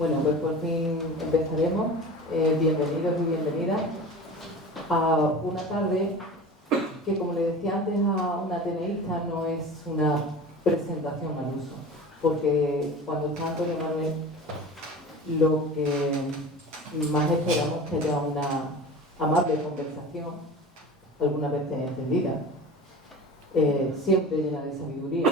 Bueno, pues por fin empezaremos. Bienvenidos y bienvenidas a una tarde que, como le decía antes a una ateneísta, no es una presentación al uso, porque cuando está Antonio Manuel, lo que más esperamos es que haya una amable conversación, algunas veces encendida, siempre llena de sabiduría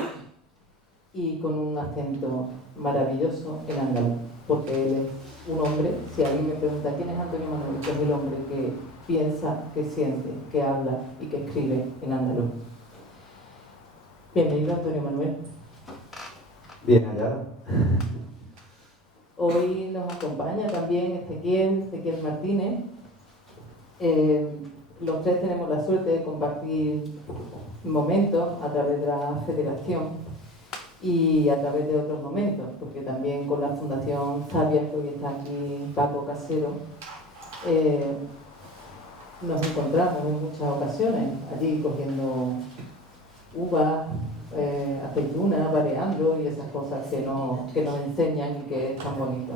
y con un acento maravilloso en andaluz, porque él es un hombre. Si alguien me pregunta quién es Antonio Manuel, pues es el hombre que piensa, que siente, que habla y que escribe en andaluz. Bienvenido, Antonio Manuel. Bien hallado. Hoy nos acompaña también Ezequiel Martínez. Los tres tenemos la suerte de compartir momentos a través de la federación y a través de otros momentos, porque también con la Fundación Sabia, que hoy está aquí Paco Casero, nos encontramos en muchas ocasiones allí cogiendo uvas, aceitunas, variando y esas cosas que nos enseñan y que es tan bonito.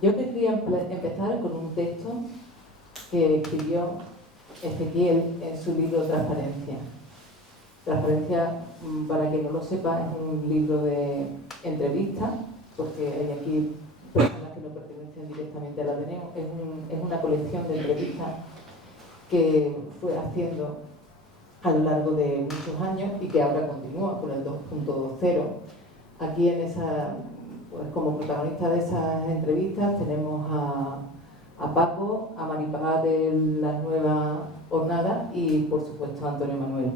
Yo quería empezar con un texto que escribió Ezequiel en su libro Transparencia. Transparencia, para quien no lo sepa, es un libro de entrevistas, porque hay aquí personas que no pertenecen directamente al Ateneo. Es una colección de entrevistas que fue haciendo a lo largo de muchos años y que ahora continúa con el 2.0. Aquí en esa, pues como protagonista de esas entrevistas tenemos a Paco, a Maripaz de la Nueva Hornada y por supuesto a Antonio Manuel.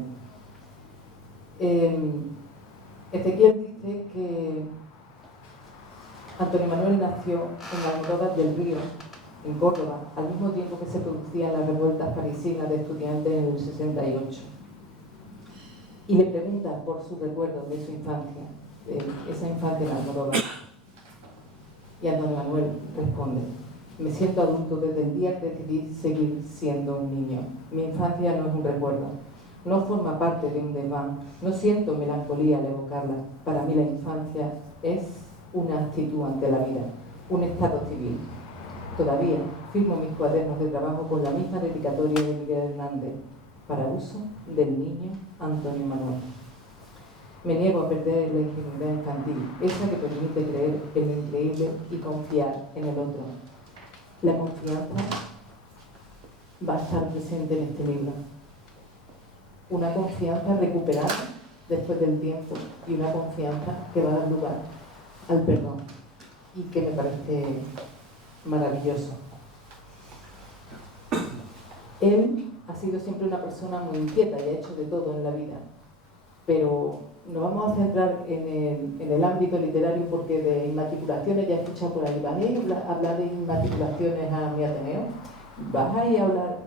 Ezequiel dice que Antonio Manuel nació en las Rodas del Río, en Córdoba, al mismo tiempo que se producían las revueltas parisinas de estudiantes en el 68. Y le pregunta por sus recuerdos de su infancia, de esa infancia en las Rodas. Y Antonio Manuel responde: me siento adulto desde el día que decidí seguir siendo un niño. Mi infancia no es un recuerdo, no forma parte de un desván, no siento melancolía al evocarla. Para mí la infancia es una actitud ante la vida, un estado civil. Todavía firmo mis cuadernos de trabajo con la misma dedicatoria de Miguel Hernández, para uso del niño Antonio Manuel. Me niego a perder la ingenuidad infantil, esa que permite creer en lo increíble y confiar en el otro. La confianza va a estar presente en este libro. Una confianza recuperada después del tiempo y una confianza que va a dar lugar al perdón y que me parece maravilloso. Él ha sido siempre una persona muy inquieta y ha hecho de todo en la vida, pero nos vamos a centrar en el ámbito literario, porque de inmatriculaciones ya he escuchado por ahí. ¿Vas a hablar de inmatriculaciones a mi Ateneo? ¿Vas a ir a hablar?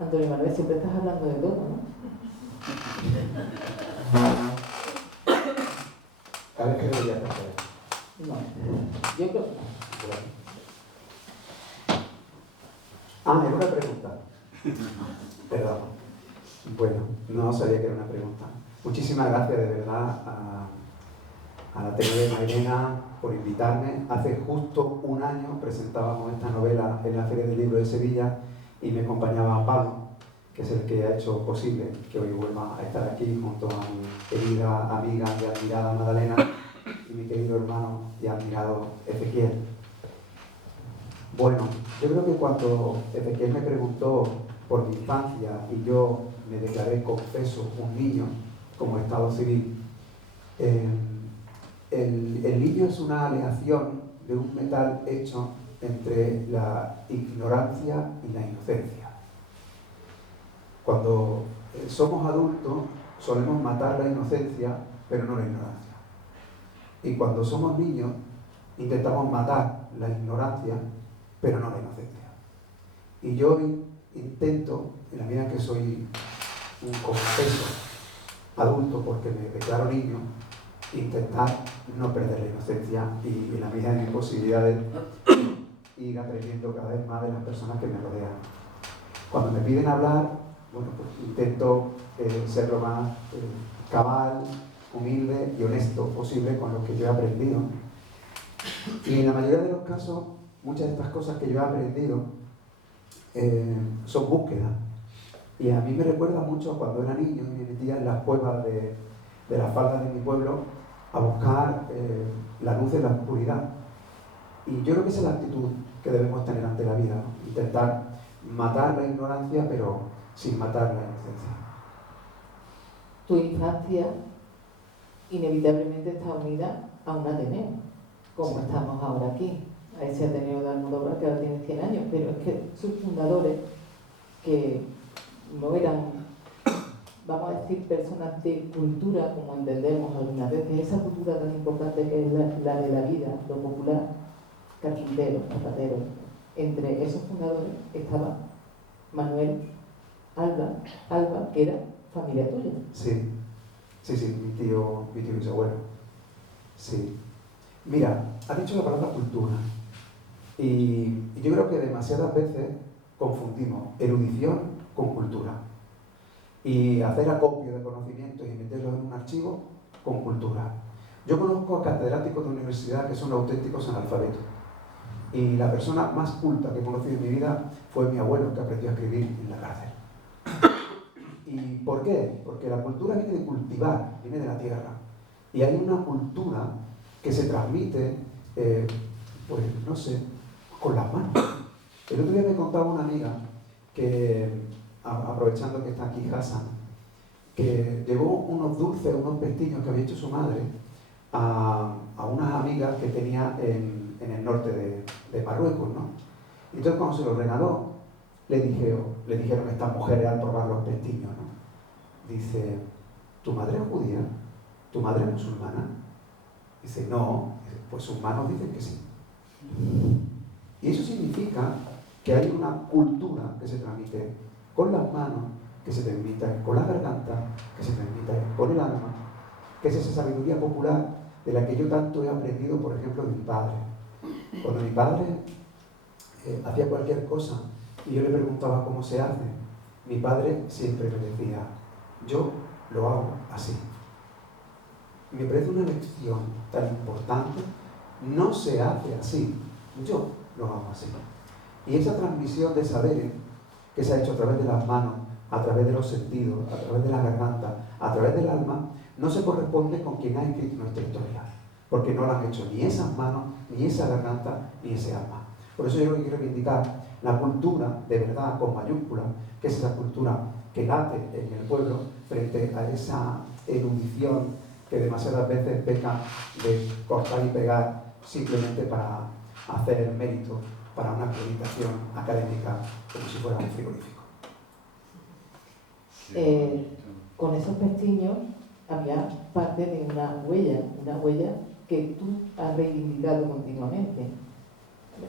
Antonio Manuel, siempre estás hablando de todo, ¿no? A ver qué debería hacer. No, yo creo que no. Ah, es una pregunta. Perdón. Bueno, no sabía que era una pregunta. Muchísimas gracias de verdad a la Ateneo de Mairena por invitarme. Hace justo un año presentábamos esta novela en la Feria del Libro de Sevilla y me acompañaba Pablo, que es el que ha hecho posible que hoy vuelva a estar aquí junto a mi querida amiga y admirada Magdalena y mi querido hermano y admirado Ezequiel. Bueno, yo creo que cuando Ezequiel me preguntó por mi infancia y yo me declaré, confeso, un niño como estado civil, el niño es una aleación de un metal hecho entre la ignorancia y la inocencia. Cuando somos adultos solemos matar la inocencia, pero no la ignorancia. Y cuando somos niños intentamos matar la ignorancia, pero no la inocencia. Y yo intento, en la medida que soy un confeso adulto porque me declaro niño, intentar no perder la inocencia y en la medida de mis posibilidades ir aprendiendo cada vez más de las personas que me rodean. Cuando me piden hablar, bueno, pues intento ser lo más cabal, humilde y honesto posible con lo que yo he aprendido. Y en la mayoría de los casos, muchas de estas cosas que yo he aprendido son búsquedas. Y a mí me recuerda mucho cuando era niño y me metía en las cuevas de las faldas de mi pueblo a buscar la luz en la oscuridad. Y yo creo que esa es la actitud que debemos tener ante la vida, ¿no? Intentar matar la ignorancia, pero sin matar la inocencia. Tu infancia inevitablemente está unida a un Ateneo, como Sí. estamos ahora aquí, a ese Ateneo de Almodóvar que ahora tiene 100 años, pero es que sus fundadores, que no eran, vamos a decir, personas de cultura, como entendemos algunas veces, esa cultura tan importante que es la de la vida, lo popular, carpintero, zapatero. Entre esos fundadores estaba Manuel Alba, que era familia tuya. Sí, mi tío bisabuelo. Sí. Mira, has dicho la palabra cultura. Y yo creo que demasiadas veces confundimos erudición con cultura. Y hacer acopio de conocimientos y meterlos en un archivo con cultura. Yo conozco a catedráticos de universidad que son auténticos analfabetos. Y la persona más culta que he conocido en mi vida fue mi abuelo, que aprendió a escribir en la cárcel. ¿Y por qué? Porque la cultura viene de cultivar, viene de la tierra. Y hay una cultura que se transmite, pues no sé, con las manos. El otro día me contaba una amiga que, aprovechando que está aquí Hassan, que llevó unos dulces, unos pestiños que había hecho su madre a unas amigas que tenía en el norte de Marruecos, ¿no? Y entonces cuando se los regaló, le dijeron estas mujeres al probar los pestiños, ¿no? Dice, ¿tu madre es judía? ¿Tu madre es musulmana? Dice, no. Dice, pues sus manos dicen que sí. Y eso significa que hay una cultura que se transmite con las manos, que se transmite con la garganta, que se transmite con el alma, que es esa sabiduría popular de la que yo tanto he aprendido, por ejemplo, de mi padre. Cuando mi padre hacía cualquier cosa y yo le preguntaba cómo se hace, mi padre siempre me decía, yo lo hago así. Me parece una lección tan importante, no se hace así, yo lo hago así. Y esa transmisión de saberes que se ha hecho a través de las manos, a través de los sentidos, a través de la garganta, a través del alma, no se corresponde con quien ha escrito nuestra historia, porque no la han hecho ni esas manos, ni esa garganta, ni ese alma. Por eso yo quiero reivindicar la cultura de verdad con mayúscula, que es esa cultura que late en el pueblo frente a esa erudición que demasiadas veces peca de cortar y pegar simplemente para hacer mérito para una acreditación académica como si fuera un frigorífico. Con esos pestiños había parte de una huella que tú has reivindicado continuamente.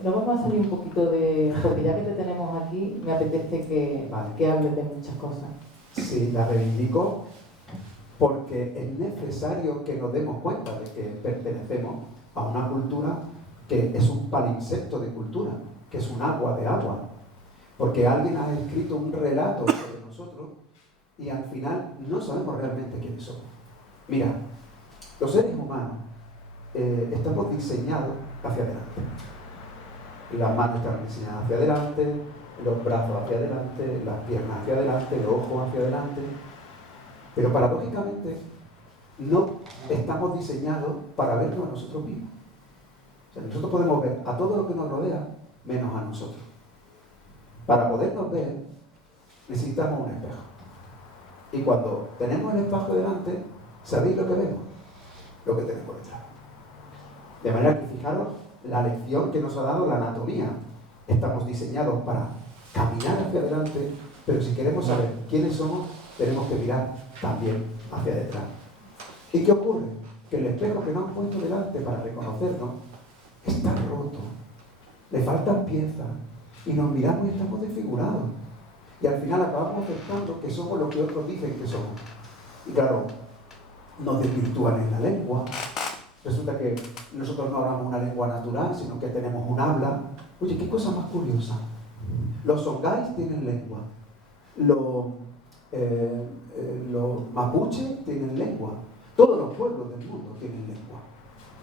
Nos vamos a salir un poquito porque ya que te tenemos aquí, me apetece que hables de muchas cosas. Sí, la reivindico porque es necesario que nos demos cuenta de que pertenecemos a una cultura que es un palimpsesto de cultura, que es un agua de agua. Porque alguien ha escrito un relato sobre nosotros y al final no sabemos realmente quiénes somos. Mira, los seres humanos estamos diseñados hacia adelante. Las manos están diseñadas hacia adelante, los brazos hacia adelante, las piernas hacia adelante, los ojos hacia adelante. Pero paradójicamente no estamos diseñados para vernos a nosotros mismos. O sea, nosotros podemos ver a todo lo que nos rodea menos a nosotros. Para podernos ver necesitamos un espejo. Y cuando tenemos el espejo delante, ¿sabéis lo que vemos? Lo que tenemos detrás. De manera que fijaros la lección que nos ha dado la anatomía. Estamos diseñados para caminar hacia adelante, pero si queremos saber quiénes somos, tenemos que mirar también hacia detrás. ¿Y qué ocurre? Que el espejo que nos han puesto delante para reconocernos está roto. Le faltan piezas. Y nos miramos y estamos desfigurados. Y al final acabamos aceptando que somos lo que otros dicen que somos. Y claro, nos desvirtúan en la lengua. Resulta que nosotros no hablamos una lengua natural, sino que tenemos un habla. Oye, qué cosa más curiosa. Los songhais tienen lengua. Los mapuches tienen lengua. Todos los pueblos del mundo tienen lengua.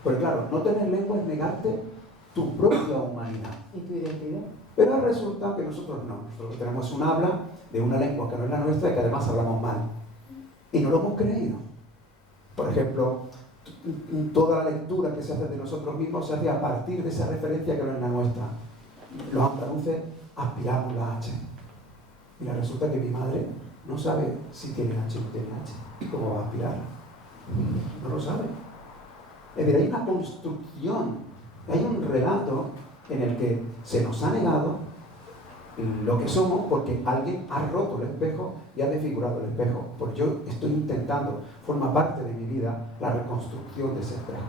Pero claro, no tener lengua es negarte tu propia humanidad. ¿Y tu identidad? Pero resulta que nosotros no. Nosotros tenemos un habla de una lengua que no es la nuestra y que además hablamos mal. Y no lo hemos creído. Por ejemplo, toda la lectura que se hace de nosotros mismos se hace a partir de esa referencia que no es la nuestra. Los andaluces aspiramos la H. Mira, resulta que mi madre no sabe si tiene H o no tiene H. ¿Y cómo va a aspirar? No lo sabe. Es decir, hay una construcción, hay un relato en el que se nos ha negado lo que somos porque alguien ha roto el espejo y ha desfigurado el espejo. Porque yo estoy intentando, forma parte de mi vida, la reconstrucción de ese espejo.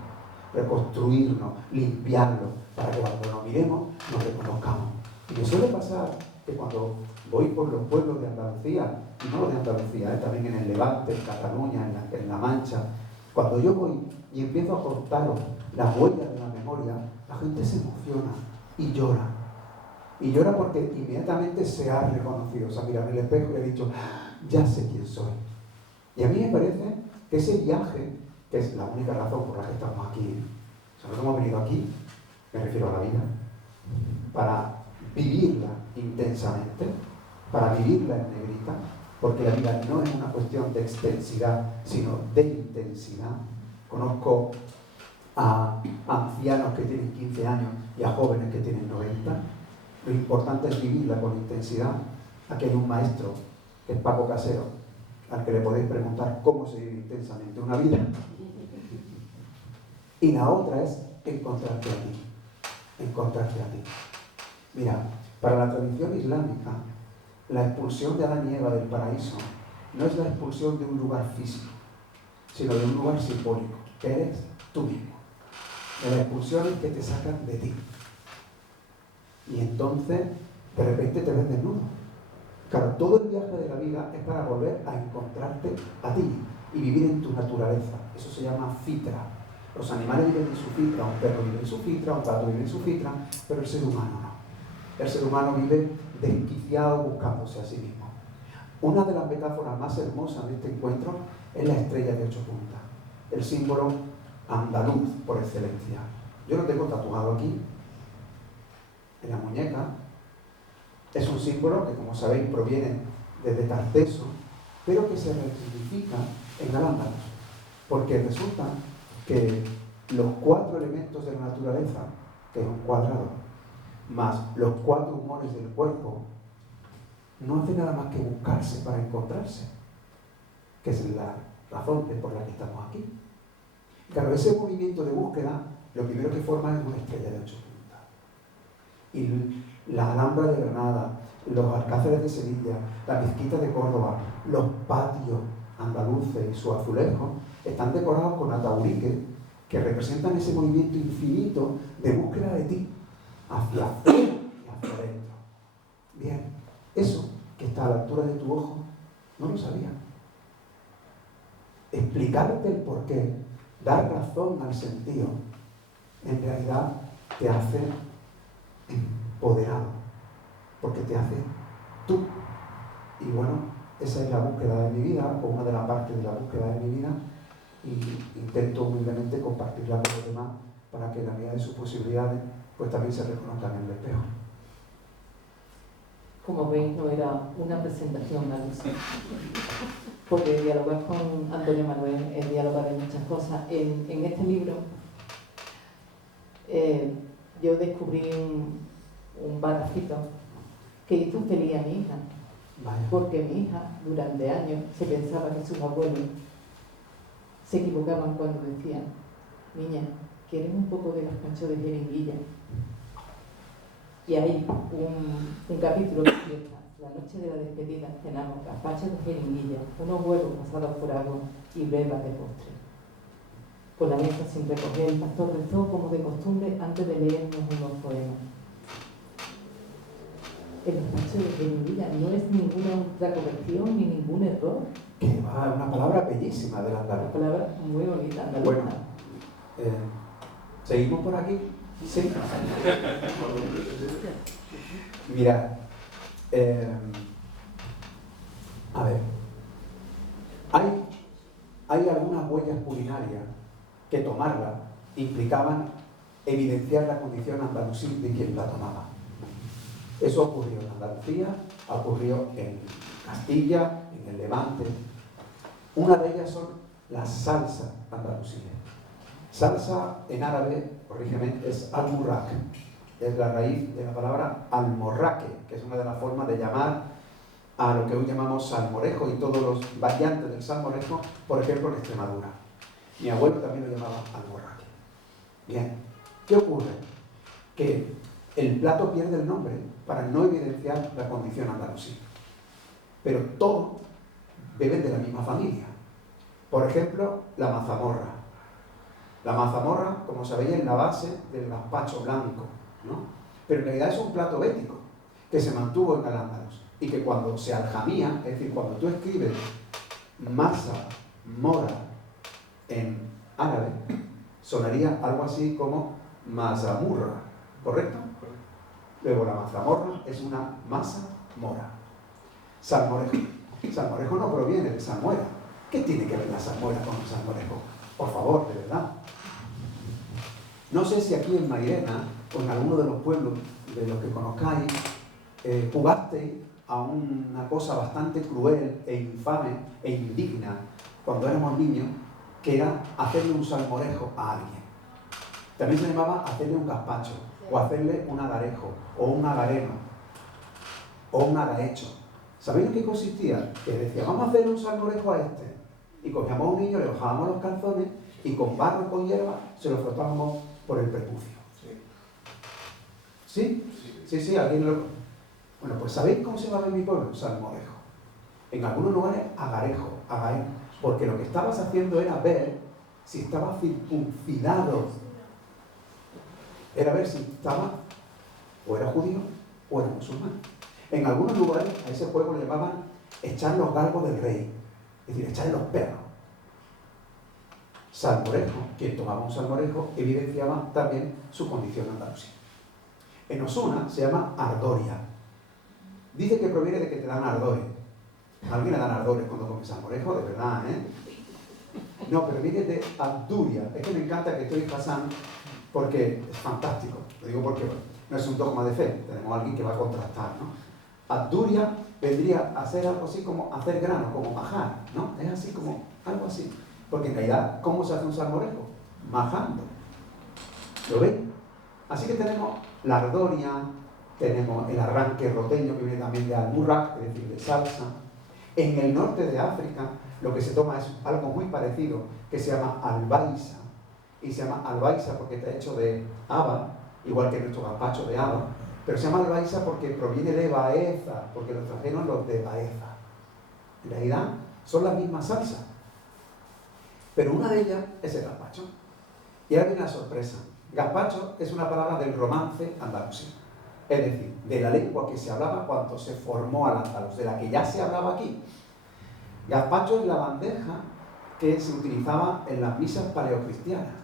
Reconstruirnos, limpiarlo, para que cuando nos miremos nos reconozcamos. Y me suele pasar que cuando voy por los pueblos de Andalucía, y no de Andalucía, también en el Levante, en Cataluña, en la Mancha, cuando yo voy y empiezo a contaros las huellas de la memoria, la gente se emociona y llora. Y llora porque inmediatamente se ha reconocido, se ha mirado en el espejo y ha dicho, ya sé quién soy. Y a mí me parece que ese viaje, que es la única razón por la que estamos aquí, o sea, no hemos venido aquí, me refiero a la vida, para vivirla intensamente, para vivirla en negrita, porque la vida no es una cuestión de extensidad, sino de intensidad. Conozco a ancianos que tienen 15 años y a jóvenes que tienen 90. Lo importante es vivirla con intensidad. Aquí hay un maestro, que es Paco Casero, al que le podéis preguntar cómo se vive intensamente una vida. Y la otra es encontrarte a ti. Encontrarte a ti. Mira, para la tradición islámica, la expulsión de Adán y Eva del paraíso no es la expulsión de un lugar físico, sino de un lugar simbólico, que eres tú mismo. La expulsión es que te sacan de ti. Y entonces, de repente te ves desnudo. Claro, todo el viaje de la vida es para volver a encontrarte a ti y vivir en tu naturaleza. Eso se llama fitra. Los animales viven en su fitra, un perro vive en su fitra, un gato vive en su fitra, pero el ser humano no. El ser humano vive desquiciado buscándose a sí mismo. Una de las metáforas más hermosas de este encuentro es la estrella de 8 puntas, el símbolo andaluz por excelencia. Yo lo tengo tatuado aquí, en la muñeca. Es un símbolo que, como sabéis, proviene desde Tarteso, pero que se rectifica en Al-Ándalus, porque resulta que los 4 elementos de la naturaleza, que es un cuadrado, más los 4 humores del cuerpo, no hacen nada más que buscarse para encontrarse, que es la razón por la que estamos aquí. Claro, ese movimiento de búsqueda, lo primero que forma es una estrella de 8 puntas. Y la Alhambra de Granada, los alcázares de Sevilla, la mezquita de Córdoba, los patios andaluces y su azulejo están decorados con atauriques que representan ese movimiento infinito de búsqueda de ti, hacia afuera y hacia adentro. Bien, eso que está a la altura de tu ojo, no lo sabía. Explicarte el porqué, dar razón al sentido, en realidad te hace empoderado, porque te hace tú. Y bueno, esa es la búsqueda de mi vida, o una de las partes de la búsqueda de mi vida, y intento humildemente compartirla con los demás para que en la medida de sus posibilidades pues también se reconozcan en el espejo. Como veis, no era una presentación al uso, porque dialogar con Antonio Manuel es dialogar en muchas cosas. En este libro yo descubrí un barracito que hizo feliz a mi hija. Vaya. Porque mi hija durante años se pensaba que sus abuelos se equivocaban cuando decían: niña, ¿quieres un poco de gazpacho de jeringuilla? Y hay un capítulo que empieza: la noche de la despedida cenamos gazpacho de jeringuilla, unos huevos pasados por agua y brevas de postre. Por la mesa sin recoger, el pastor rezó como de costumbre antes de leernos unos poemas. El gazpacho de jeringuilla no es ninguna ultracorrección ni ningún error. Que va, una palabra bellísima del andaluz. Una palabra muy bonita, andaluza. Bueno, ¿seguimos por aquí? Sí. Mira, a ver, hay algunas huellas culinarias que tomarlas implicaban evidenciar la condición andalusí de quien la tomaba. Eso ocurrió en Andalucía, ocurrió en Castilla, en el Levante. Una de ellas son las salsas andalusíes. Salsa en árabe, corrígeme, es al-murrak. Es la raíz de la palabra almorraque, que es una de las formas de llamar a lo que hoy llamamos salmorejo y todos los variantes del salmorejo, por ejemplo en Extremadura. Mi abuelo también lo llamaba almorraque. Bien, ¿qué ocurre? Que el plato pierde el nombre para no evidenciar la condición andalusí. Pero todos beben de la misma familia. Por ejemplo, la mazamorra. La mazamorra, como sabéis, es la base del gazpacho blanco, ¿no? Pero en realidad es un plato bético que se mantuvo en Al-Ándalus y que cuando se aljamía, es decir, cuando tú escribes masa mora en árabe, sonaría algo así como mazamurra, ¿correcto? Luego la mazamorra es una masa mora. Salmorejo. Salmorejo no proviene de salmuera. ¿Qué tiene que ver la salmuera con el salmorejo? Por favor, de verdad. No sé si aquí en Mairena o en alguno de los pueblos de los que conozcáis jugasteis a una cosa bastante cruel e infame e indigna cuando éramos niños, que era hacerle un salmorejo a alguien. También se llamaba hacerle un gazpacho, o hacerle un agarejo, o un agareno, o un agahecho. ¿Sabéis en qué consistía? Que decía, vamos a hacerle un salmorejo a este. Y cogíamos a un niño, le bajábamos los calzones y con barro y con hierba se lo frotábamos por el prepucio. ¿Sí? Sí, alguien lo... Bueno, pues ¿sabéis cómo se llama en mi pueblo? Salmorejo. En algunos lugares, agarejo, agaén. Porque lo que estabas haciendo era ver si estaba circuncidado. Era ver si estaba o era judío o era musulmán. En algunos lugares a ese juego le llamaban echar los galgos del rey. Es decir, echarle los perros. Salmorejo, quien tomaba un salmorejo, evidenciaba también su condición andalusí. En Osuna se llama ardoria. Dice que proviene de que te dan ardores. A alguien le dan ardores cuando come salmorejo, de verdad, ¿eh? No, pero viene de abduria. Es que me encanta que estoy pasando porque es fantástico. Lo digo porque no es un dogma de fe. Tenemos a alguien que va a contrastar, ¿no? Abduria vendría a ser algo así como hacer grano, como majar, ¿no? Es así como algo así. Porque en realidad, ¿cómo se hace un salmorejo? Majando. ¿Lo ven? Así que tenemos la ardoria, tenemos el arranque roteño que viene también de almurrak, es decir, de salsa. En el norte de África lo que se toma es algo muy parecido que se llama albaisa. Y se llama albaisa porque está hecho de haba, igual que nuestro gazpacho de haba. Pero se llama albaisa porque proviene de Baeza, porque los trajeron los de Baeza. En realidad son las mismas salsas. Pero una de ellas es el gazpacho. Y ahora viene la sorpresa. Gazpacho es una palabra del romance andalusí. Es decir, de la lengua que se hablaba cuando se formó al andaluz, de la que ya se hablaba aquí. Gazpacho es la bandeja que se utilizaba en las misas paleocristianas.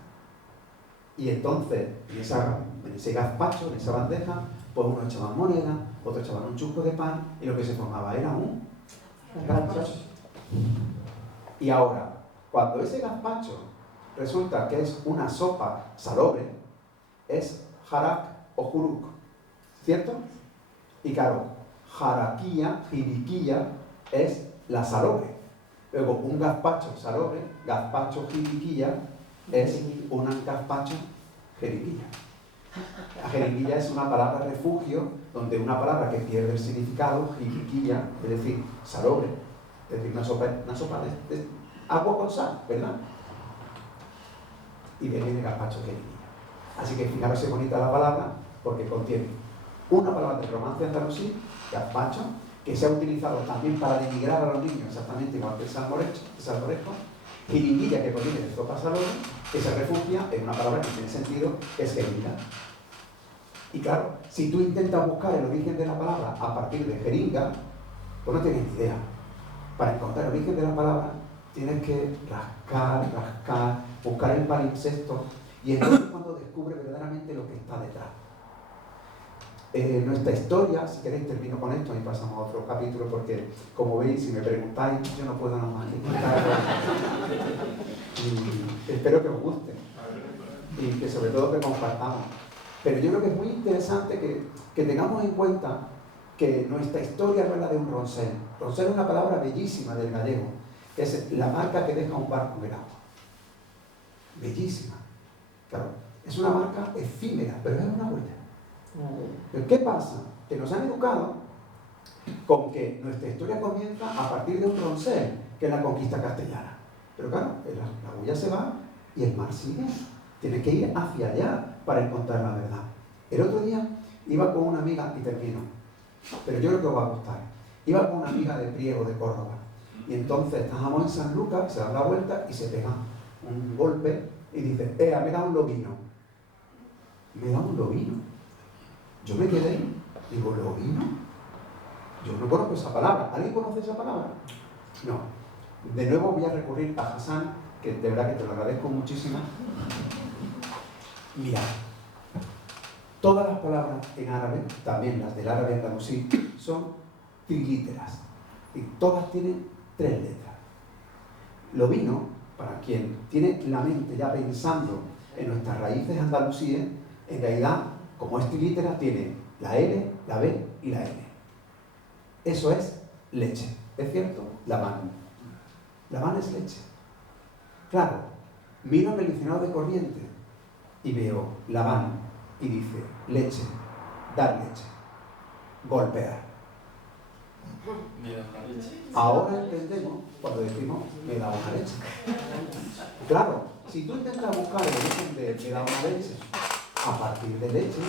Y entonces, en ese gazpacho, en esa bandeja, pues uno echaba moneda, otro echaban un chusco de pan, y lo que se formaba era un gazpacho. Y ahora, cuando ese gazpacho resulta que es una sopa salobre, es jarak o juruk, ¿cierto? Y claro, jaraquía, jiriquilla, es la salobre. Luego, un gazpacho salobre, gazpacho jiriquilla, es un gazpacho jeriquilla. La jeriquilla es una palabra refugio, donde una palabra que pierde el significado, jiriquilla, es decir, salobre, es decir, una sopa de agua con sal, ¿verdad? Y de ahí viene gazpacho jeriquilla. Así que fijaros qué bonita la palabra, porque contiene una palabra del romance andalusí, gazpacho, que se ha utilizado también para denigrar a los niños, exactamente igual que el salmorejo, jeringuilla, que proviene de sopa salobre, que se refugia en una palabra que tiene sentido, que es jeringa. Y claro, si tú intentas buscar el origen de la palabra a partir de jeringa, pues no tienes ni idea. Para encontrar el origen de la palabra, tienes que rascar, buscar el palimpsesto, y entonces cuando descubre verdaderamente lo que está detrás. Nuestra historia, si queréis termino con esto y pasamos a otro capítulo, porque como veis, si me preguntáis, yo no puedo nada más que contaros. Y espero que os guste y que sobre todo que compartamos. Pero yo creo que es muy interesante que tengamos en cuenta que nuestra historia no es la de un roncel. Roncel es una palabra bellísima del gallego, que es la marca que deja un barco en el agua. Bellísima. Claro, es una marca efímera, pero es una huella. Pero ¿qué pasa? Que nos han educado con que nuestra historia comienza a partir de un roncel, que es la conquista castellana. Pero claro, la huella se va y el mar sigue. Tienes que ir hacia allá para encontrar la verdad. El otro día iba con una amiga, y termino, pero yo creo que os va a gustar. Iba con una amiga de Priego, de Córdoba, y entonces estábamos en San Lucas, se da la vuelta y se pega un golpe y dice, me da un lobino. Me da un lobino. Yo me quedé, digo, ¿lobino? Yo no conozco esa palabra. ¿Alguien conoce esa palabra? No. De nuevo voy a recurrir a Hassan, que de verdad que te lo agradezco muchísimo. Mira, todas las palabras en árabe, también las del árabe andalusí, son trilíteras. Y todas tienen 3 letras. Lobino, para quien tiene la mente ya pensando en nuestras raíces andalusíes, en realidad, como es trilítera, tiene la L, la B y la N. Eso es leche. ¿Es cierto? Labán. Labán es leche. Claro, miro en el diccionario de corriente y veo Labán y dice leche, dar leche, golpear. Ahora entendemos cuando decimos me da una leche. Claro, si tú intentas buscar el origen de me da una leche a partir de leche,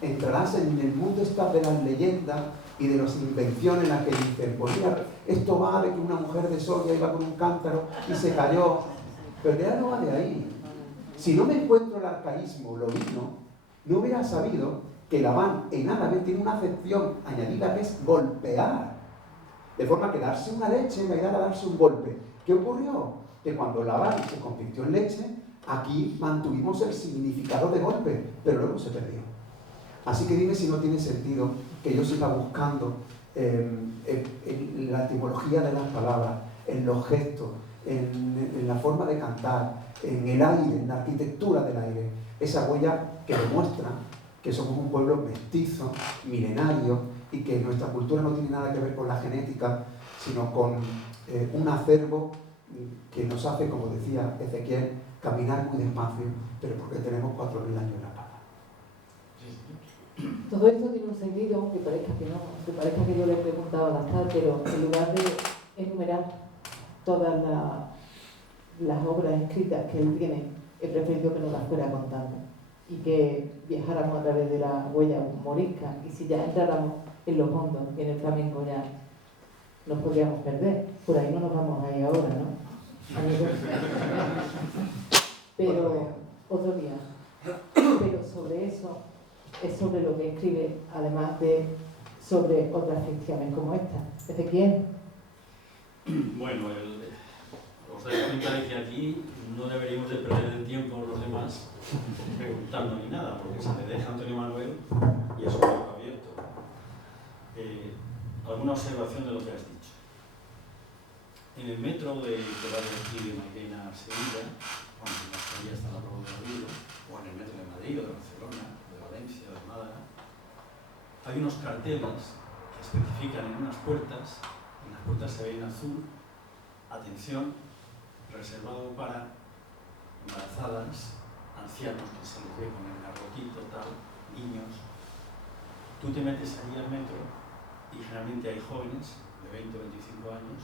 entrarás en el mundo de las leyendas y de las invenciones en las que dicen, pues mira, esto va de que una mujer de Soria iba con un cántaro y se cayó. Pero ya no va de ahí. Si no me encuentro el arcaísmo lobino, no hubiera sabido que Labán en árabe tiene una acepción añadida que es golpear. De forma que darse una leche en realidad era darse un golpe. ¿Qué ocurrió? Que cuando Labán se convirtió en leche, aquí mantuvimos el significado de golpe, pero luego se perdió. Así que dime si no tiene sentido que yo siga buscando en la etimología de las palabras, en los gestos, en la forma de cantar, en el aire, en la arquitectura del aire, esa huella que demuestra que somos un pueblo mestizo, milenario, y que nuestra cultura no tiene nada que ver con la genética, sino con un acervo que nos hace, como decía Ezequiel, caminar muy despacio, pero porque tenemos 4.000 años en la pata. Todo esto tiene un sentido, que parezca que no, que parezca que yo le he preguntado al azar, pero en lugar de enumerar todas las obras escritas que él tiene, he preferido que nos las fuera contando y que viajáramos a través de la huella morisca, y si ya entráramos en los hondos y en el flamenco ya nos podríamos perder. Por ahí no nos vamos a ir ahora, ¿no? Pero otro día. Pero sobre eso es sobre lo que escribe, además de sobre otras ficciones como esta. ¿Ezequiel? Bueno, os dais cuenta de que aquí no deberíamos de perder el tiempo los demás preguntando ni nada, porque se le deja a Antonio Manuel y es un poco abierto. ¿Alguna observación de lo que has dicho? En el metro que va de aquí de Mairena a Sevilla, bueno, en la Sevilla está la Roda del Río, o en el metro de Madrid o de Barcelona, de Valencia, de Málaga, hay unos carteles que especifican en unas puertas, en las puertas se ve en azul, atención, reservado para embarazadas, ancianos que se les ve con el garrotito, tal, niños. Tú te metes allí al metro y generalmente hay jóvenes de 20 o 25 años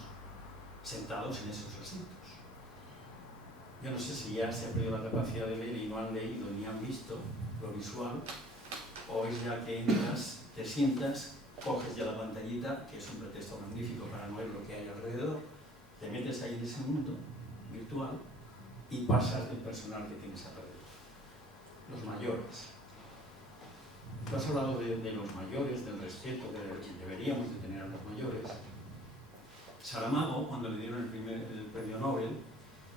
sentados en esos asientos. Yo no sé si ya se ha perdido la capacidad de leer y no han leído ni han visto lo visual, o es ya que entras, te sientas, coges ya la pantallita, que es un pretexto magnífico para no ver lo que hay alrededor, te metes ahí en ese mundo virtual y pasas del personal que tienes alrededor. Los mayores. Tú has hablado de los mayores, del respeto que deberíamos de tener a los mayores. Saramago, cuando le dieron el premio Nobel,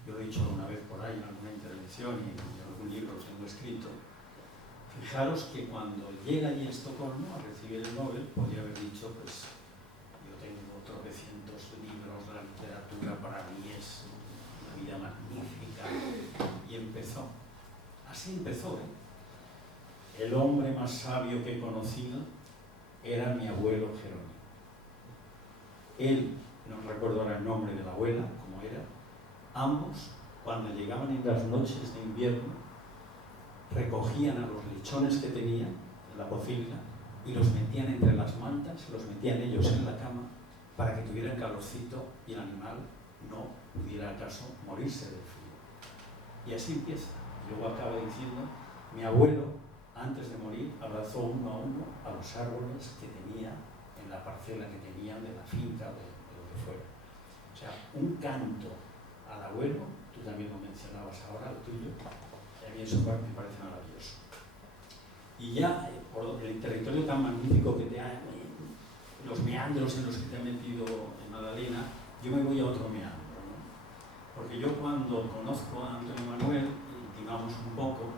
yo lo he dicho una vez por ahí en alguna intervención y en algún libro que tengo escrito, Fijaros que cuando llega allí a Estocolmo a recibir el Nobel, podría haber dicho, pues, yo tengo tropecientos libros, la literatura para mí es una vida magnífica. Y empezó. Así empezó, ¿eh? El hombre más sabio que he conocido era mi abuelo Jerónimo. Él, no recuerdo ahora el nombre de la abuela, cómo era, ambos, cuando llegaban en las noches de invierno, recogían a los lechones que tenían en la pocilga y los metían entre las mantas, los metían ellos en la cama para que tuvieran calorcito y el animal no pudiera acaso morirse del frío. Y así empieza. Y luego acaba diciendo, mi abuelo, antes de morir, abrazó uno a uno a los árboles que tenía en la parcela que tenían de la finca o de lo que fuera. O sea, un canto al abuelo, tú también lo mencionabas ahora, el tuyo, a mí eso me parece maravilloso. Y ya, por el territorio tan magnífico que te ha, los meandros en los que te ha metido en Madalena, yo me voy a otro meandro, ¿no? Porque yo cuando conozco a Antonio Manuel, intimamos un poco,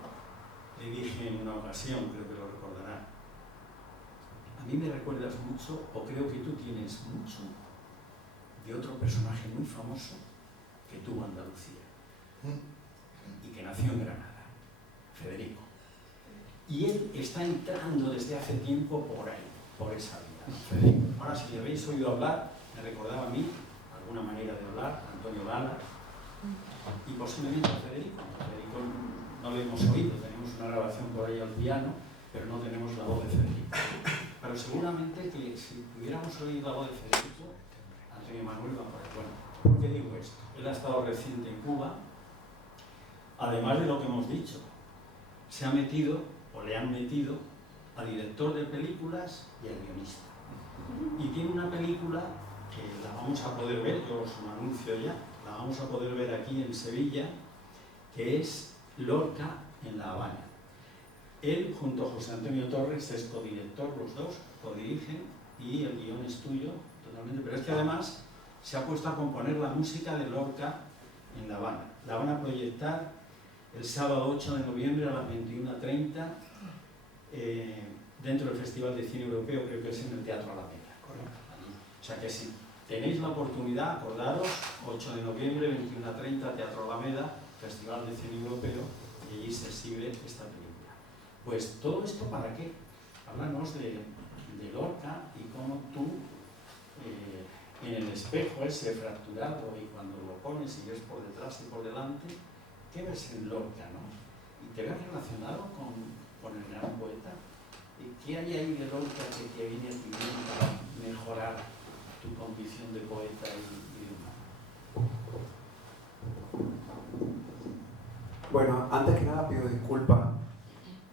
le dije en una ocasión, creo que lo recordará, a mí me recuerdas mucho, o creo que tú tienes mucho, de otro personaje muy famoso que tuvo Andalucía y que nació en Granada, Federico. Y él está entrando desde hace tiempo por ahí, por esa vida, Federico. Ahora, si le habéis oído hablar, me recordaba a mí, alguna manera de hablar, Antonio Gala, y posiblemente a Federico. Federico no lo hemos oído, tenemos una grabación por ahí al piano, pero no tenemos la voz de Federico. Pero seguramente que si pudiéramos oír la voz de Federico, Antonio Manuel va por ahí. Bueno, ¿por qué digo esto? Él ha estado reciente en Cuba, además de lo que hemos dicho, se ha metido, o le han metido, a director de películas y al guionista. Y tiene una película que la vamos a poder ver, yo os lo anuncio ya, la vamos a poder ver aquí en Sevilla, que es Lorca en La Habana. Él, junto a José Antonio Torres, es codirector, los dos codirigen, y el guión es tuyo totalmente, pero es que además se ha puesto a componer la música de Lorca en La Habana. La van a proyectar el sábado 8 de noviembre a las 21:30 dentro del Festival de Cine Europeo, creo que es en el Teatro Alameda. O sea que si tenéis la oportunidad, acordaros, 8 de noviembre, 21:30, Teatro Alameda, Festival de Cine Europeo, y allí se exhibe esta película. Pues todo esto, ¿para qué? Háblanos de Lorca y cómo tú, en el espejo ese fracturado, y cuando lo pones y ves por detrás y por delante, ¿qué ves en Lorca, no? Y te ves relacionado con el gran poeta. ¿Y qué hay ahí de Lorca que viene a ti para mejorar tu condición de poeta y de humano? Bueno, antes que nada pido disculpas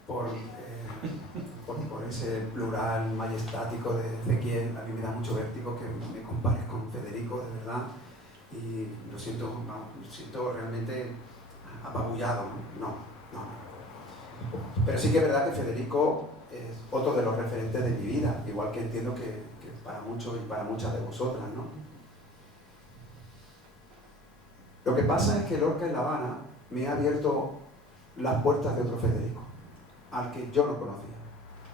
por ese plural majestático de Ezequiel. A mí me da mucho vértigo que me compares con Federico, de verdad, y lo siento realmente apabullado. No. Pero sí que es verdad que Federico es otro de los referentes de mi vida, igual que entiendo que para muchos y para muchas de vosotras, ¿no? Lo que pasa es que Lorca en La Habana me ha abierto las puertas de otro Federico, al que yo no conocía,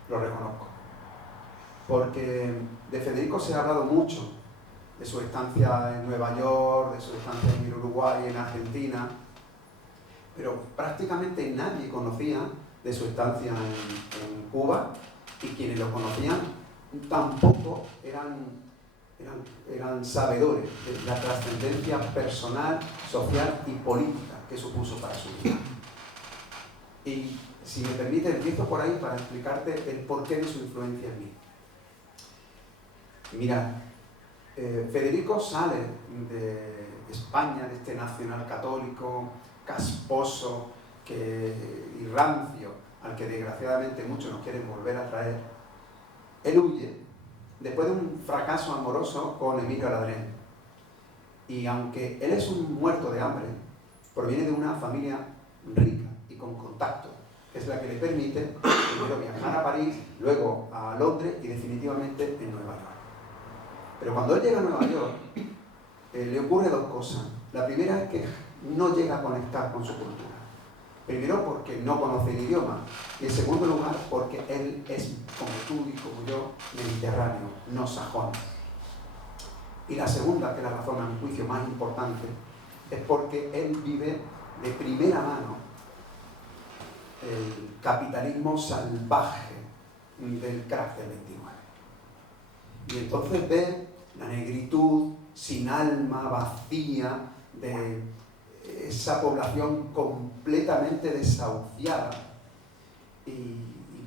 lo reconozco. Porque de Federico se ha hablado mucho, de su estancia en Nueva York, de su estancia en Uruguay, en Argentina, pero prácticamente nadie conocía de su estancia en Cuba, y quienes lo conocían tampoco eran sabedores de la trascendencia personal, social y política que supuso para su vida. Y si me permite, empiezo por ahí para explicarte el porqué de su influencia en mí. Mira, Federico sale de España, de este nacional católico, casposo y rancio, al que desgraciadamente muchos nos quieren volver a traer. Él huye después de un fracaso amoroso con Emilio Aladrén. Y aunque él es un muerto de hambre, proviene de una familia rica y con contacto, que es la que le permite primero viajar a París, luego a Londres y definitivamente en Nueva York. Pero cuando él llega a Nueva York, le ocurre dos cosas. La primera es que no llega a conectar con su cultura. Primero porque no conoce el idioma. Y en segundo lugar, porque él es, como tú y como yo, mediterráneo, no sajón. Y la segunda, que es la razón a mi juicio más importante, es porque él vive de primera mano el capitalismo salvaje del crack del 29. Y entonces ve la negritud sin alma, vacía, de esa población completamente desahuciada y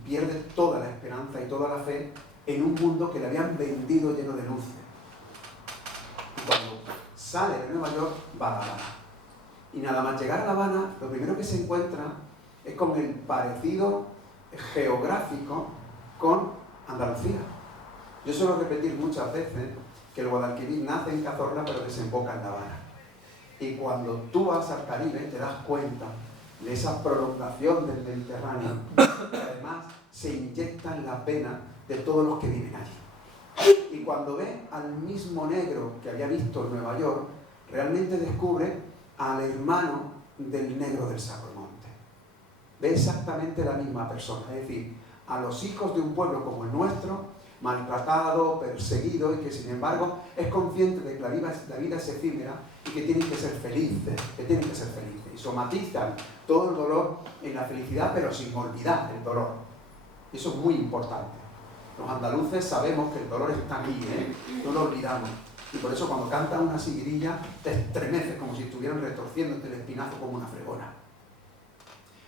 pierde toda la esperanza y toda la fe en un mundo que le habían vendido lleno de luces. Y cuando sale de Nueva York va a La Habana. Y nada más llegar a La Habana, lo primero que se encuentra es con el parecido geográfico con Andalucía. Yo suelo repetir muchas veces que el Guadalquivir nace en Cazorla pero desemboca en La Habana. Y cuando tú vas al Caribe te das cuenta de esa prolongación del Mediterráneo que además se inyecta en la pena de todos los que viven allí. Y cuando ve al mismo negro que había visto en Nueva York, realmente descubre al hermano del negro del Sacromonte. Ve exactamente la misma persona, es decir, a los hijos de un pueblo como el nuestro, maltratado, perseguido, y que sin embargo es consciente de que la vida es efímera y que tienen que ser felices, y somatizan todo el dolor en la felicidad, pero sin olvidar el dolor. Y eso es muy importante. Los andaluces sabemos que el dolor está aquí, no lo olvidamos. Y por eso cuando cantan una siguirilla te estremeces como si estuvieran retorciéndote el espinazo como una fregona.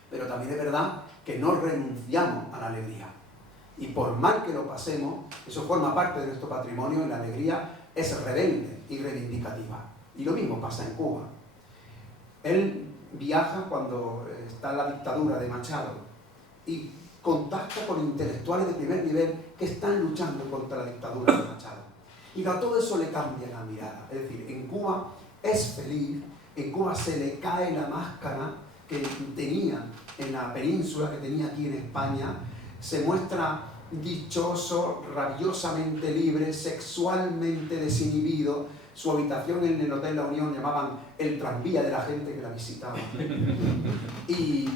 Pero también es verdad que no renunciamos a la alegría. Y por mal que lo pasemos, eso forma parte de nuestro patrimonio y la alegría es rebelde y reivindicativa. Y lo mismo pasa en Cuba. Él viaja cuando está la dictadura de Machado y contacta con intelectuales de primer nivel que están luchando contra la dictadura de Machado. Y a todo eso le cambia la mirada. Es decir, en Cuba es feliz, en Cuba se le cae la máscara que tenía en la península, que tenía aquí en España, se muestra dichoso, rabiosamente libre, sexualmente desinhibido. Su habitación en el Hotel La Unión llamaban el tranvía de la gente que la visitaba. Y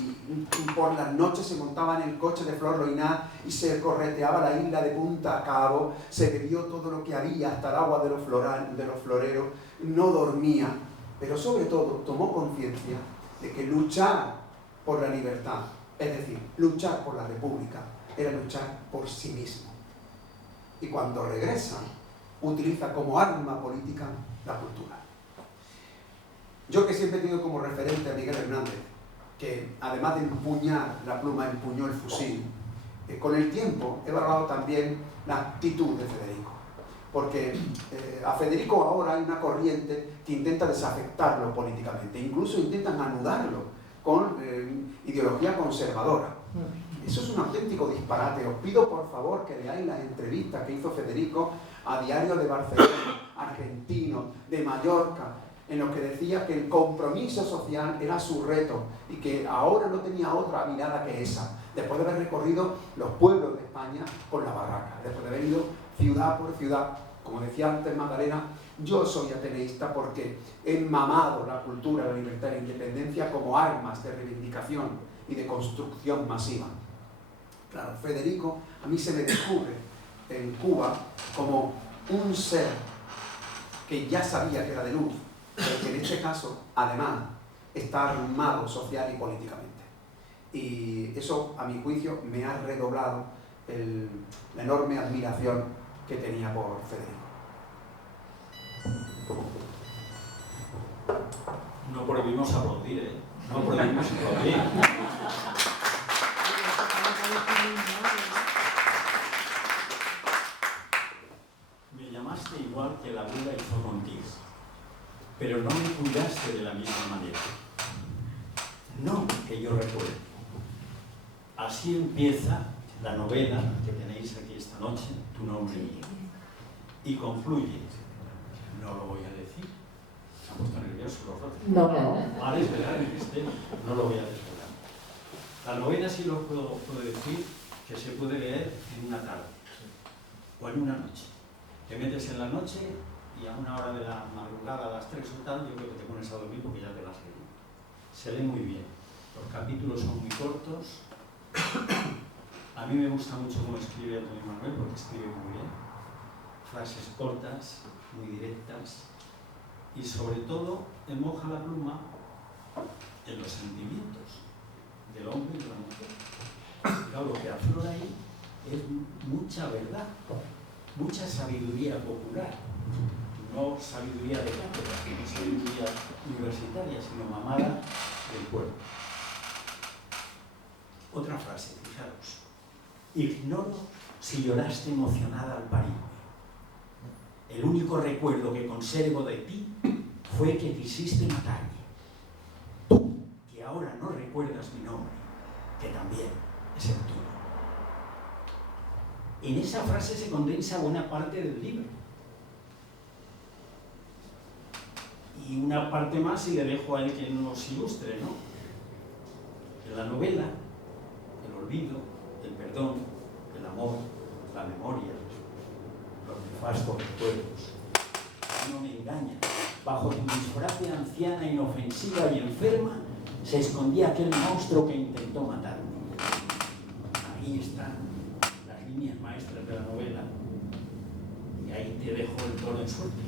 por las noches se montaba en el coche de Flor Loiná y se correteaba la isla de Punta Cabo, se bebió todo lo que había, hasta el agua de los floreros, no dormía, pero sobre todo tomó conciencia de que luchar por la libertad, es decir, luchar por la república, era luchar por sí mismo. Y cuando regresa, utiliza como arma política la cultura. Yo que siempre he tenido como referente a Miguel Hernández, que además de empuñar la pluma, empuñó el fusil, con el tiempo he valorado también la actitud de Federico. Porque a Federico ahora hay una corriente que intenta desafectarlo políticamente, incluso intentan anudarlo con ideología conservadora. Eso es un auténtico disparate. Os pido por favor que leáis las entrevistas que hizo Federico a Diario de Barcelona, Argentino, de Mallorca, en los que decía que el compromiso social era su reto y que ahora no tenía otra mirada que esa, después de haber recorrido los pueblos de España con la barraca, después de haber ido ciudad por ciudad. Como decía antes Magdalena, yo soy ateneísta porque he mamado la cultura, la libertad y la independencia como armas de reivindicación y de construcción masiva. Claro, Federico a mí se me descubre en Cuba como un ser que ya sabía que era de luz, pero que en este caso, además, está armado social y políticamente. Y eso, a mi juicio, me ha redoblado la enorme admiración que tenía por Federico. No prohibimos aplaudir, ¿eh? No prohibimos aplaudir. Me llamaste igual que la vida hizo contigo, pero no me cuidaste de la misma manera. No que yo recuerde. Así empieza la novela que tenéis aquí esta noche, Tu nombre mío. Y concluye, no lo voy a decir. Se han puesto nerviosos los dos. No. Vale, esperar, no lo voy a desvelar. La novela sí lo puedo decir que se puede leer en una tarde o en una noche. Te metes en la noche y a una hora de la madrugada, a las 3 o tal, yo creo que te pones a dormir porque ya te la has leído. Se lee muy bien. Los capítulos son muy cortos. A mí me gusta mucho cómo escribe Antonio Manuel, porque escribe muy bien. Frases cortas, muy directas, y sobre todo moja la pluma en los sentimientos del hombre y de la mujer. Claro, lo que aflora ahí es mucha verdad, mucha sabiduría popular, no sabiduría de cátedra, no sabiduría universitaria, sino mamada del pueblo. Otra frase, fijaros. Ignoro si lloraste emocionada al parirme. El único recuerdo que conservo de ti fue que quisiste matarme. Tú, que ahora no recuerdas mi nombre, que también es el tuyo. En esa frase se condensa buena parte del libro. Y una parte más, si le dejo a él que nos ilustre, ¿no? En la novela, el olvido, el perdón, el amor, la memoria, los nefastos recuerdos. No me engaña. Bajo tu disfraz de anciana inofensiva y enferma se escondía aquel monstruo que intentó matarme. Ahí están las líneas maestras de la novela. Y ahí te dejo el toro en suerte.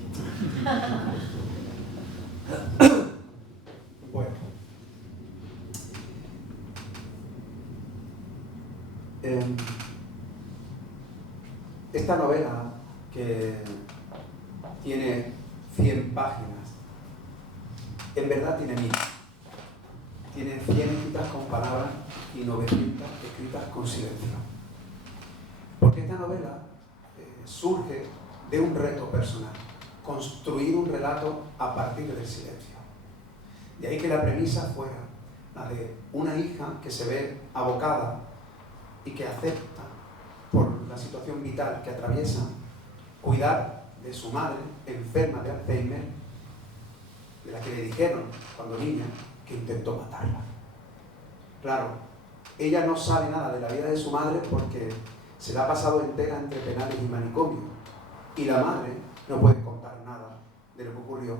Bueno. Esta novela, que tiene 100 páginas, en verdad tiene 1000. Tiene 100 escritas con palabras y 900 escritas con silencio. Porque esta novela surge de un reto personal, construir un relato a partir del silencio. De ahí que la premisa fuera la de una hija que se ve abocada y que acepta, por la situación vital que atraviesa, cuidar de su madre enferma de Alzheimer, de la que le dijeron cuando niña que intentó matarla. Claro, ella no sabe nada de la vida de su madre porque se la ha pasado entera entre penales y manicomios, y la madre no puede contar nada de lo que ocurrió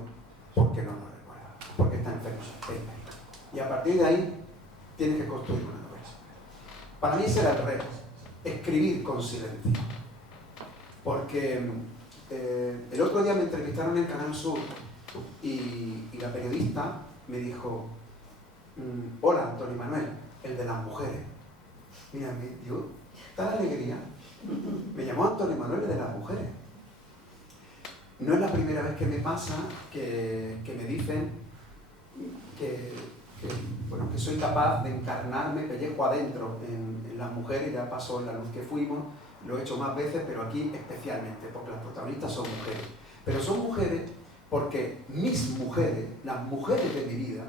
porque no lo recuerda, porque está enferma de Alzheimer. Y a partir de ahí tienes que construir una novela. Para mí ese era el reto, escribir con silencio. Porque el otro día me entrevistaron en Canal Sur y la periodista me dijo: hola, Antonio Manuel, el de las mujeres. Mira, me dio tal alegría. Me llamó Antonio Manuel, el de las mujeres. No es la primera vez que me pasa que me dicen que soy capaz de encarnarme pellejo adentro en las mujeres. Ya pasó en La luz que fuimos, lo he hecho más veces, pero aquí especialmente, porque las protagonistas son mujeres. Pero son mujeres porque mis mujeres, las mujeres de mi vida,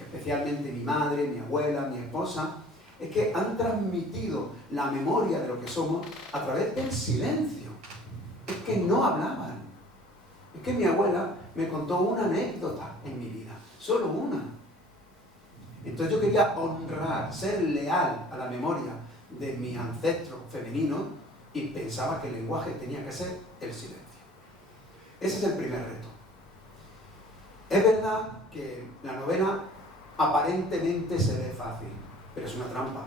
especialmente mi madre, mi abuela, mi esposa, es que han transmitido la memoria de lo que somos a través del silencio. Es que no hablaban. Es que mi abuela me contó una anécdota en mi vida, solo una. Entonces yo quería honrar, ser leal a la memoria de mi ancestro femenino y pensaba que el lenguaje tenía que ser el silencio. Ese es el primer reto. Es verdad que la novela aparentemente se ve fácil, pero es una trampa.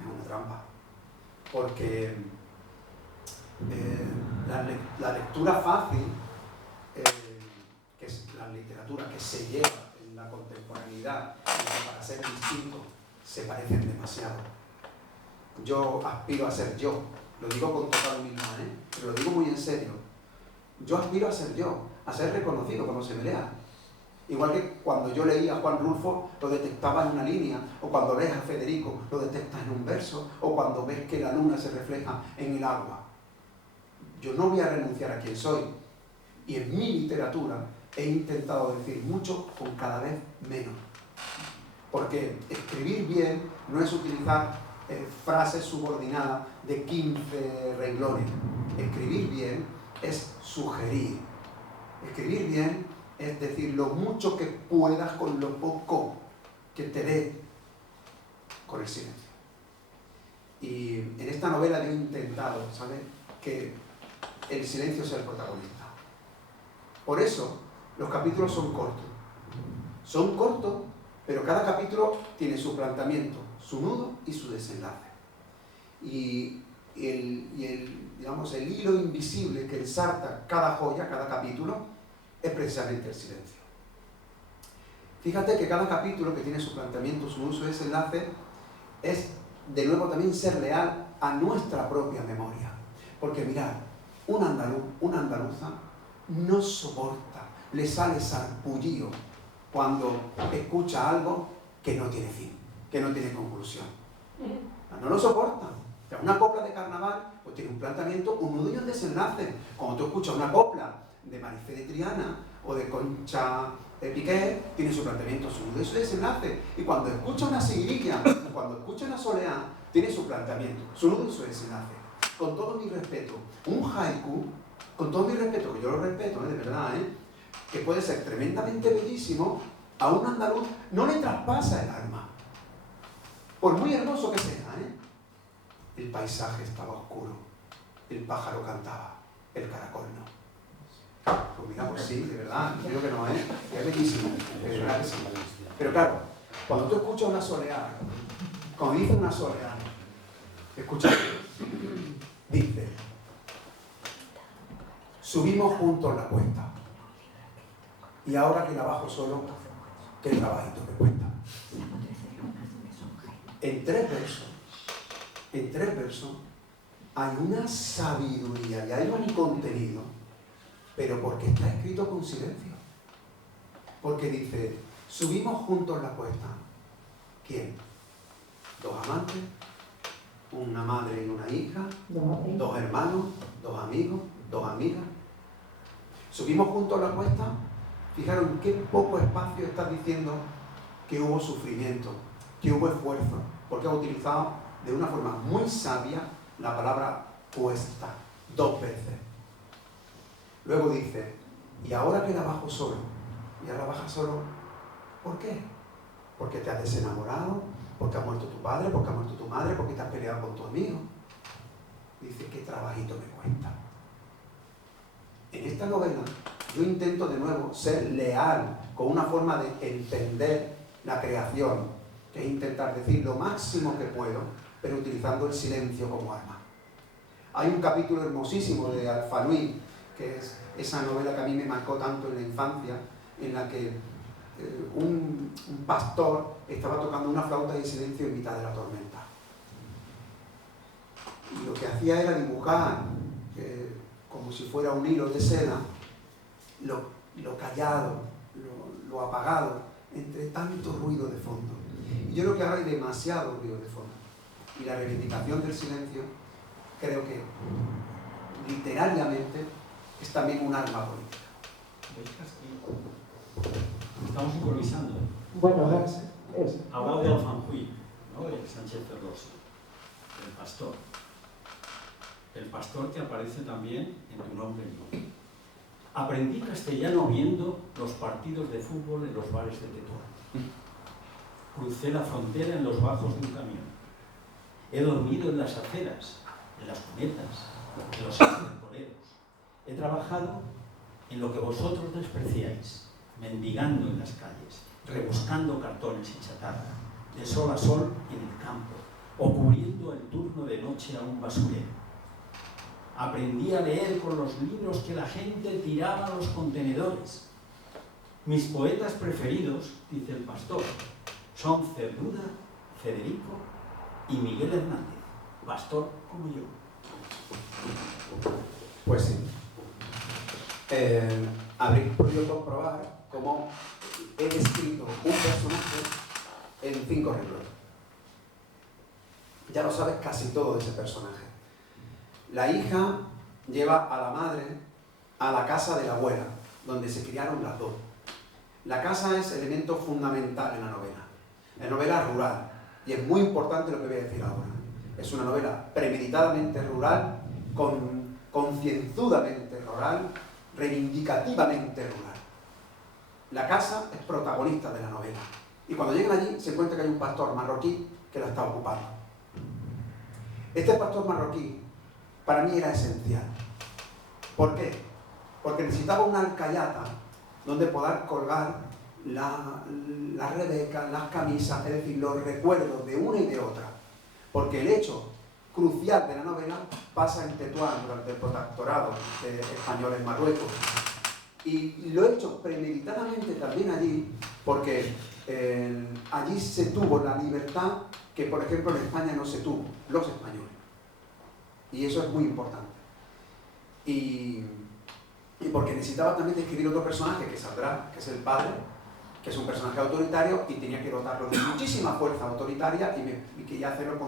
Es una trampa. Porque la lectura fácil, que es la literatura que se lleva en la contemporaneidad, para ser distinto, se parecen demasiado. Yo aspiro a ser yo, lo digo con total humildad, pero lo digo muy en serio. Yo aspiro a ser yo, a ser reconocido cuando se me lea. Igual que cuando yo leía a Juan Rulfo, lo detectaba en una línea, o cuando lees a Federico, lo detectas en un verso, o cuando ves que la luna se refleja en el agua. Yo no voy a renunciar a quien soy. Y en mi literatura he intentado decir mucho con cada vez menos. Porque escribir bien no es utilizar frases subordinadas de 15 renglones. Escribir bien es sugerir. Escribir bien es decir lo mucho que puedas con lo poco que te dé con el silencio. Y en esta novela yo he intentado, ¿sabes?, que el silencio sea el protagonista. Por eso los capítulos son cortos. Son cortos, pero cada capítulo tiene su planteamiento, su nudo y su desenlace. Y digamos, el hilo invisible que ensarta cada joya, cada capítulo, es precisamente el silencio. Fíjate que cada capítulo que tiene su planteamiento, su nudo, su desenlace, es de nuevo también ser leal a nuestra propia memoria. Porque mirad, un andaluz, una andaluza, no soporta, le sale sarpullido cuando escucha algo que no tiene fin, que no tiene conclusión. No lo soporta. O sea, una copla de carnaval pues tiene un planteamiento, un nudo y un desenlace. Cuando tú escuchas una copla de Marifé de Triana o de Concha de Piqué, tiene su planteamiento, su nudo y su desenlace. Y cuando escucha una seguirilla, cuando escucha una soleá, tiene su planteamiento, su nudo y su desenlace. Con todo mi respeto, un haiku, con todo mi respeto, que yo lo respeto, de verdad, que puede ser tremendamente bellísimo, a un andaluz no le traspasa el alma. Por muy hermoso que sea, el paisaje estaba oscuro, el pájaro cantaba, el caracol no. Pues mira, pues sí, de verdad, creo que no, que es bellísimo, de verdad que sí. Pero claro, cuando tú escuchas una soleá, cuando dice una soleá, escucha, dice, subimos juntos la cuesta, y ahora que la bajo solo, qué trabajito me cuesta. En tres versos hay una sabiduría y hay un contenido, pero porque está escrito con silencio. Porque dice, subimos juntos la cuesta. ¿Quién? Dos amantes, una madre y una hija, dos hermanos, dos amigos, dos amigas. Subimos juntos la cuesta. Fijaros en qué poco espacio está diciendo que hubo sufrimiento, que hubo esfuerzo, porque ha utilizado de una forma muy sabia la palabra cuesta, 2 veces. Luego dice, y ahora que la bajo solo, y ahora baja solo, ¿por qué? Porque te has desenamorado, porque ha muerto tu padre, porque ha muerto tu madre, porque te has peleado con tu amigo. Dice, qué trabajito me cuesta. En esta novela yo intento de nuevo ser leal con una forma de entender la creación, que es intentar decir lo máximo que puedo, pero utilizando el silencio como arma. Hay un capítulo hermosísimo de Alfanui, que es esa novela que a mí me marcó tanto en la infancia, en la que un pastor estaba tocando una flauta en silencio en mitad de la tormenta. Y lo que hacía era dibujar, como si fuera un hilo de seda, lo callado, lo apagado, entre tanto ruido de fondo. Y yo creo que ahora hay demasiado ruido de fondo. Y la reivindicación del silencio, creo que literariamente es también un arma política. Estamos improvisando. Bueno, Hablado de Alfanjuí, ¿no? El Sánchez Ferrosi, el pastor. El pastor que aparece también en Tu nombre no. Aprendí castellano viendo los partidos de fútbol en los bares de Tetuán. Crucé la frontera en los bajos de un camión. He dormido en las aceras, en las cunetas, en los temporeros. He trabajado en lo que vosotros despreciáis, mendigando en las calles, rebuscando cartones y chatarra, de sol a sol en el campo, o cubriendo el turno de noche a un basurero. Aprendí a leer con los libros que la gente tiraba a los contenedores. Mis poetas preferidos, dice el pastor, son Cernuda, Federico y Miguel Hernández, pastor como yo. Pues sí. Habréis podido comprobar cómo he descrito un personaje en 5 renglones. Ya lo sabes casi todo de ese personaje. La hija lleva a la madre a la casa de la abuela, donde se criaron las dos. La casa es elemento fundamental en la novela. La novela es rural, y es muy importante lo que voy a decir ahora. Es una novela premeditadamente rural, concienzudamente rural, reivindicativamente rural. La casa es protagonista de la novela. Y cuando llegan allí se encuentra que hay un pastor marroquí que la está ocupando. Este pastor marroquí para mí era esencial. ¿Por qué? Porque necesitaba una alcayata donde poder colgar las rebecas, las camisas, es decir, los recuerdos de una y de otra. Porque el hecho crucial de la novela pasa en Tetuán durante el protectorado español en Marruecos. Y lo he hecho premeditadamente también allí, porque allí se tuvo la libertad que, por ejemplo, en España no se tuvo, los españoles. Y eso es muy importante. Y porque necesitaba también escribir otro personaje que saldrá, que es el padre, que es un personaje autoritario, y tenía que dotarlo de muchísima fuerza autoritaria y quería hacerlo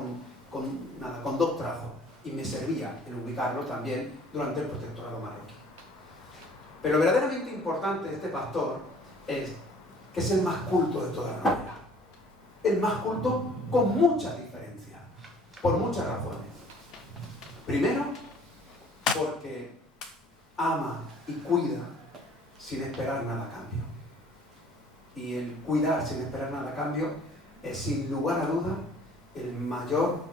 con 2 trazos. Y me servía el ubicarlo también durante el protectorado marroquí. Pero verdaderamente importante de este pastor es que es el más culto de toda la novela. El más culto con muchas diferencias, por muchas razones. Primero, porque ama y cuida sin esperar nada a cambio. Y el cuidar sin esperar nada a cambio es, sin lugar a duda, el mayor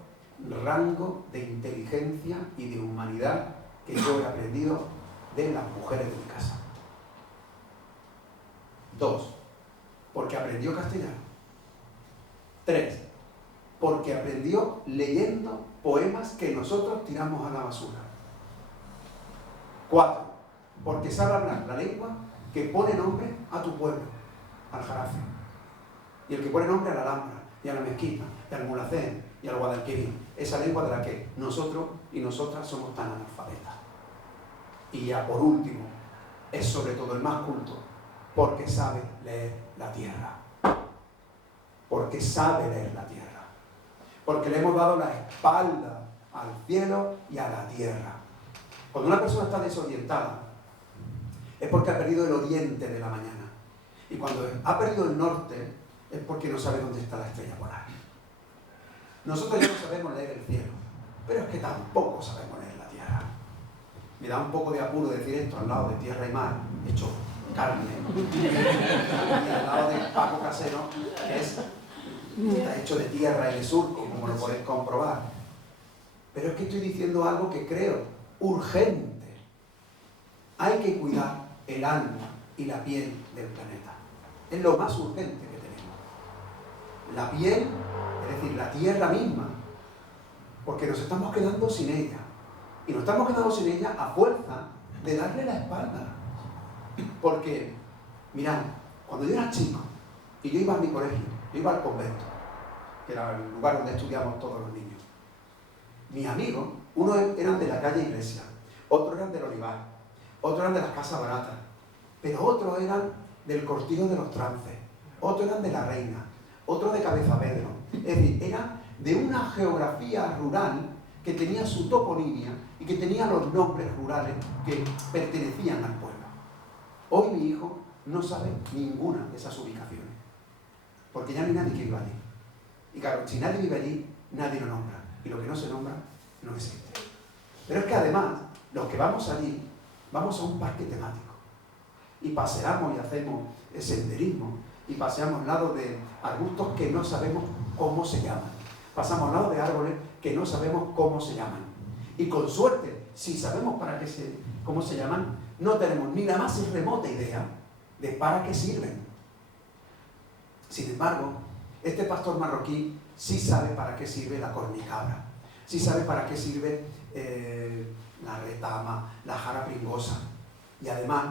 rango de inteligencia y de humanidad que yo he aprendido de las mujeres de mi casa. 2, porque aprendió castellano. 3, porque aprendió leyendo poemas que nosotros tiramos a la basura. 4, porque sabe hablar la lengua que pone nombre a tu pueblo, al Jarafe, y el que pone nombre a la Alhambra, y a la Mezquita, y al Mulhacén, y al Guadalquivir, esa lengua de la que nosotros y nosotras somos tan analfabetas. Y ya por último, es sobre todo el más culto, porque sabe leer la tierra. Porque sabe leer la tierra. Porque le hemos dado la espalda al cielo y a la tierra. Cuando una persona está desorientada, es porque ha perdido el oriente de la mañana. Y cuando ha perdido el norte, es porque no sabe dónde está la estrella polar. Nosotros ya no sabemos leer el cielo, pero es que tampoco sabemos leer la tierra. Me da un poco de apuro decir esto al lado de tierra y mar, hecho carne, y al lado de Paco Casero, que está hecho de tierra y de surco, como lo podéis comprobar. Pero es que estoy diciendo algo que creo urgente. Hay que cuidar el alma y la piel del planeta. Es lo más urgente que tenemos. La piel, es decir, la tierra misma, porque nos estamos quedando sin ella. Y nos estamos quedando sin ella a fuerza de darle la espalda. Porque, mirad, cuando yo era chico y yo iba a mi colegio, yo iba al convento, que era el lugar donde estudiamos todos los niños, mis amigos, unos eran de la calle Iglesia, otros eran del Olivar, otros eran de las Casas Baratas, pero otros eran del Cortijo de los Trances, otros eran de La Reina, otros de Cabeza Pedro. Es decir, eran de una geografía rural que tenía su toponimia y que tenía los nombres rurales que pertenecían al pueblo. Hoy mi hijo no sabe ninguna de esas ubicaciones, porque ya no hay nadie que viva allí. Y claro, si nadie vive allí, nadie lo nombra. Y lo que no se nombra, no existe. Pero es que además, los que vamos allí, vamos a un parque temático. Y paseamos y hacemos senderismo. Y paseamos al lado de arbustos que no sabemos cómo se llaman. Pasamos al lado de árboles que no sabemos cómo se llaman. Y con suerte, si sabemos cómo se llaman, no tenemos ni la más remota idea de para qué sirven. Sin embargo, este pastor marroquí sí sabe para qué sirve la cornicabra, sí sabe para qué sirve la retama, la jara pringosa. Y además,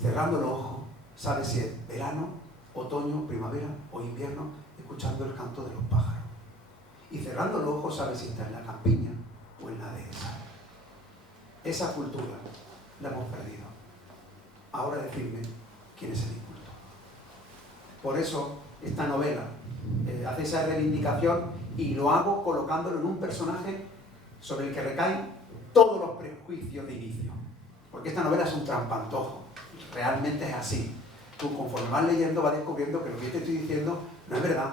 cerrando los ojos, sabe si es verano, otoño, primavera o invierno, escuchando el canto de los pájaros. Y cerrando los ojos sabe si está en la campiña o en la dehesa. Esa cultura la hemos perdido. Ahora decidme quién es el inculto. Por eso esta novela hace esa reivindicación y lo hago colocándolo en un personaje sobre el que recaen todos los prejuicios de inicio. Porque esta novela es un trampantojo. Realmente es así. Tú conforme vas leyendo vas descubriendo que lo que yo te estoy diciendo no es verdad.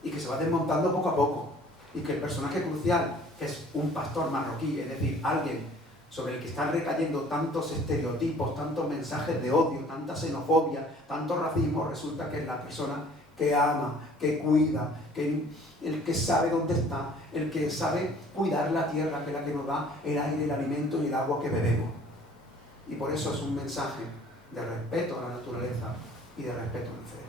Y que se va desmontando poco a poco. Y que el personaje crucial, que es un pastor marroquí, es decir, alguien sobre el que están recayendo tantos estereotipos, tantos mensajes de odio, tanta xenofobia, tanto racismo, resulta que es la persona que ama, que cuida, el que sabe dónde está, el que sabe cuidar la tierra, que es la que nos da el aire, el alimento y el agua que bebemos. Y por eso es un mensaje de respeto a la naturaleza y de respeto en el cerebro.